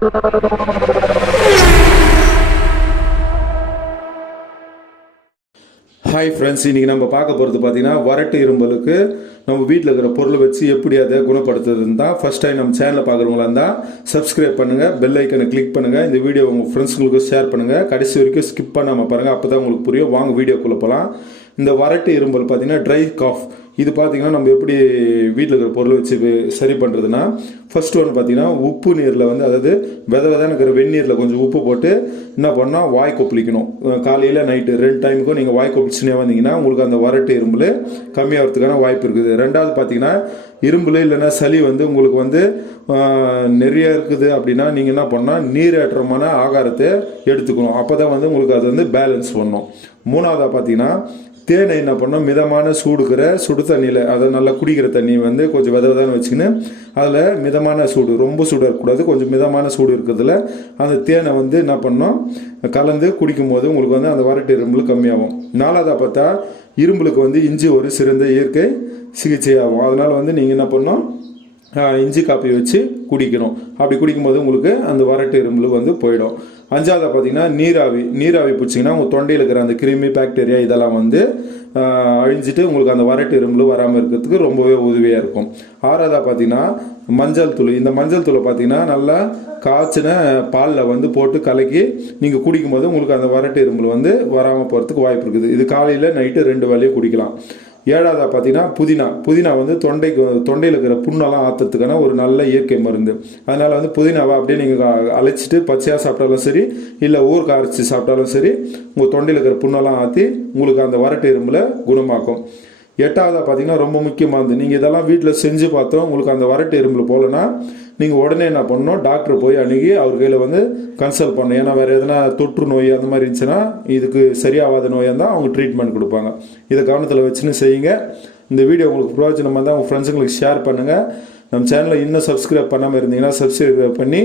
Hi friends, இன்றைக்கி நம்ம பார்க்க போகிறது பார்த்தீங்கன்னா வறட்டு இரும்பலுக்கு நம்ம வீட்டில் இருக்கிற பொருளை வச்சு எப்படி அதை குணப்படுத்துறதுன்னு தான். ஃபர்ஸ்ட் டைம் நம்ம சேனலை பார்க்குறவங்களா இருந்தால் சப்ஸ்கிரைப் பண்ணுங்கள், பெல் ஐக்கனை கிளிக் பண்ணுங்கள், இந்த வீடியோ உங்கள் ஃப்ரெண்ட்ஸுங்களுக்கு ஷேர் பண்ணுங்கள், கடைசி வரைக்கும் ஸ்கிப் பண்ணாமல் பாருங்கள், அப்போ தான் உங்களுக்கு புரியும். வாங்க வீடியோக்குள்ளே போகலாம். இந்த வறட்டு இரும்பல் பார்த்தீங்கன்னா ட்ரை காஃப், இது பார்த்தீங்கன்னா நம்ம எப்படி வீட்டில் இருக்கிற பொருளை வச்சு சரி பண்ணுறதுன்னா, ஃபர்ஸ்ட் ஒன்று பார்த்தீங்கன்னா உப்பு நீரில் வந்து, அதாவது விதவிதான இருக்கிற வெந்நீரில் கொஞ்சம் உப்பு போட்டு என்ன பண்ணால் வாய் கொப்பளிக்கணும். காலையில் நைட்டு 2 டைமுக்கும் நீங்கள் வாய் கொப்பளிச்சுனே வந்தீங்கன்னா உங்களுக்கு அந்த வறட்டு இரும்பல் கம்மியாகிறதுக்கான வாய்ப்பு இருக்குது. ரெண்டாவது பார்த்தீங்கன்னா இரும்பல் இல்லைன்னா சளி வந்து உங்களுக்கு வந்து நிறைய இருக்குது அப்படின்னா நீங்கள் என்ன பண்ணால் நீரேற்றமான ஆகாரத்தை எடுத்துக்கணும். அப்போ தான் வந்து உங்களுக்கு அது வந்து பேலன்ஸ் பண்ணணும். மூணாவதாக பார்த்தீங்கன்னா தேனை என்ன பண்ணோம், மிதமான சூடுக்கிற சுடு தண்ணியில், அதை நல்லா குடிக்கிற தண்ணி வந்து கொஞ்சம் விதவிதான்னு வச்சுக்கின்னு அதில் மிதமான சூடு, ரொம்ப சூடு இருக்கக்கூடாது, கொஞ்சம் மிதமான சூடு இருக்கிறதுல அந்த தேனை வந்து என்ன பண்ணோம் கலந்து குடிக்கும் போது உங்களுக்கு வந்து அந்த வறட்டு இரும்பல் கம்மியாகும். நாலாவதாக பார்த்தா இரும்பலுக்கு வந்து இஞ்சி ஒரு சிறந்த இயற்கை சிகிச்சை ஆகும். அதனால் வந்து நீங்கள் என்ன பண்ணோம், இஞ்சி காப்பி வச்சு குடிக்கணும். அப்படி குடிக்கும்போது உங்களுக்கு அந்த வறட்டு இரும்பல் வந்து போயிடும். அஞ்சாவதாக பார்த்தீங்கன்னா நீராவி பிடிச்சிங்கன்னா உங்கள் தொண்டையில் இருக்கிற அந்த கிருமி பாக்டீரியா இதெல்லாம் வந்து அழிஞ்சிட்டு உங்களுக்கு அந்த வறட்டு இரும்பல் வராமல் இருக்கிறதுக்கு ரொம்பவே உதவியாக இருக்கும். ஆறாவதாக பார்த்தீங்கன்னா மஞ்சள் தூள். இந்த மஞ்சள் தூளை பார்த்தீங்கன்னா நல்லா காய்ச்சின பாலில் வந்து போட்டு கலக்கி நீங்கள் குடிக்கும்போது உங்களுக்கு அந்த வறட்டு இரும்பல் வந்து வராமல் போகிறதுக்கு வாய்ப்பு இருக்குது. இது காலையில் நைட்டு 2 வேளையும் குடிக்கலாம். ஏழாவதாக பார்த்தீங்கன்னா புதினா வந்து தொண்டையில் இருக்கிற புண்ணெல்லாம் ஆற்றுறதுக்கான ஒரு நல்ல இயற்கை மருந்து. அதனால் வந்து புதினாவை அப்படியே நீங்கள் அழைச்சிட்டு பச்சையாக சாப்பிட்டாலும் சரி, இல்லை ஊறுகாய் அரைச்சி சாப்பிட்டாலும் சரி, உங்கள் தொண்டையில் இருக்கிற புண்ணெல்லாம் ஆற்றி உங்களுக்கு அந்த வறட்டு இரும்பலை குணமாக்கும். எட்டாவதாக பார்த்தீங்கன்னா ரொம்ப முக்கியமானது, நீங்கள் இதெல்லாம் வீட்டில் செஞ்சு பார்த்தோம் உங்களுக்கு அந்த வறட்டு இரும்பல் போகலன்னா நீங்கள் உடனே என்ன பண்ணணும், டாக்டர் போய் அணுகி அவர் கையில் வந்து கன்சல்ட் பண்ணணும். ஏன்னா வேறு எதனா தொற்று நோய் அந்த மாதிரி இருந்துச்சுன்னா இதுக்கு சரியாகாத நோயாக இருந்தால் அவங்க ட்ரீட்மெண்ட் கொடுப்பாங்க. இதை கவனத்தில் வச்சுன்னு செய்யுங்க. இந்த வீடியோ உங்களுக்கு பிரயோஜனமாக இருந்தால் உங்கள் ஃப்ரெண்ட்ஸுங்களுக்கு ஷேர் பண்ணுங்கள். நம்ம சேனலை இன்னும் சப்ஸ்கிரைப் பண்ணாமல் இருந்தீங்கன்னா சப்ஸ்கிரைப் பண்ணி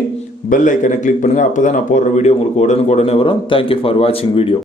பெல் ஐக்கனை கிளிக் பண்ணுங்கள். அப்போ தான் நான் போடுற வீடியோ உங்களுக்கு உடனுக்குடனே வரும். தேங்க்யூ ஃபார் வாட்சிங் வீடியோ.